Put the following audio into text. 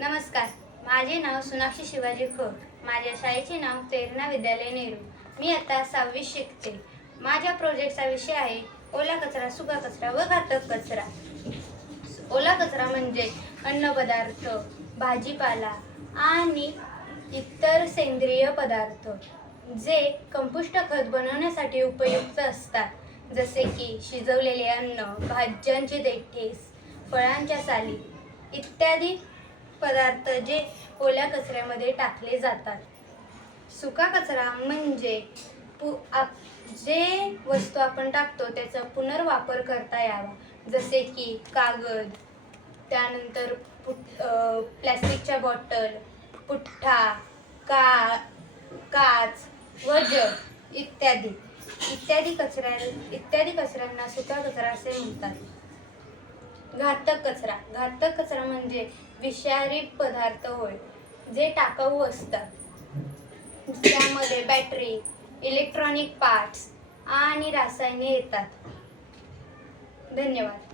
नमस्कार, माझे नाव सोनाक्षी शिवाजी खोत. माझ्या शाळेचे नाव प्रेरणा विद्यालय नेहरू. मी आता 6वी शिकते. माझ्या प्रोजेक्टचा विषय आहे ओला कचरा, सुका कचरा व घातक कचरा. ओला कचरा म्हणजे अन्नपदार्थ, भाजीपाला आणि इतर सेंद्रिय पदार्थ जे कंपोस्ट खत बनवण्यासाठी उपयुक्त असतात, जसे की शिजवलेले अन्न, भाज्यांचे देठे, फळांच्या साली इत्यादी पदार्थ जे ओल्या कचऱ्यामध्ये टाकले जातात. सुका कचरा म्हणजे जे वस्तू आपण टाकतो त्याचा पुनर्वापर करता यावा, जसे की कागद, त्यानंतर प्लॅस्टिकच्या बॉटल, पुठ्ठा, काच व जग इत्यादी कचऱ्यांना सुका कचरा असे म्हणतात. घातक कचरा म्हणजे विषारी पदार्थ होय, जे टाकाऊ असतात. त्यामध्ये बॅटरी, इलेक्ट्रॉनिक पार्ट्स आणि रसायने येतात. धन्यवाद.